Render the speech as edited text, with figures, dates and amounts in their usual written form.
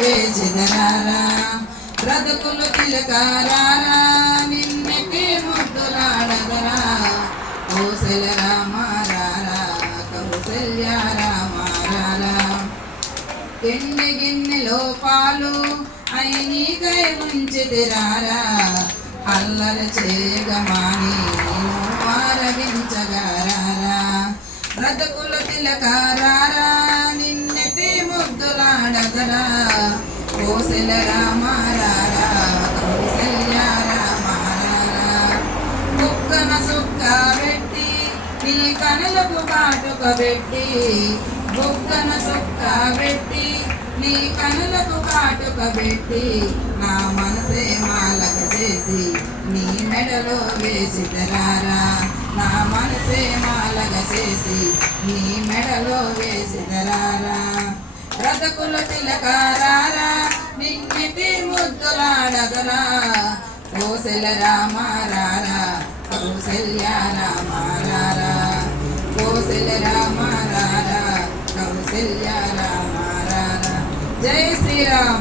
వేసిదరారా బ్రతుకులు తిలకారారా నిన్నెత్తి ముద్దులాడగరా కౌసల్య రామారారా కౌసల్య రామారారా గిన్నె గిన్నెలో పాలు అయి నీకై ఉంచిదిరారా అల్లరి చేయగమాని ఆరగించగారారా బ్రతుకులు తిలకారారా నిన్నెత్తి ముద్దులాడగరా కౌసల్య రామారారా కౌసల్య రామారారా బుగ్గన సుక్క పెట్టి నీ కనులకు కాటుక పెట్టి బుగ్గన సుక్క పెట్టి నీ కనులకు కాటుక పెట్టి నా మనసే మాలక చేసి నీ మెడలో వేసిదరారా నా మనసే మాలక చేసి నీ మెడలో వేసిదరారా బ్రతుకులు తిలకారారా నిన్నెత్తి ముద్దులాడగరా కౌసల్య రామారారా కౌసల్య రామారారా కౌసల్య రామారారా కౌసల్య రామారారా జై శ్రీరామ్.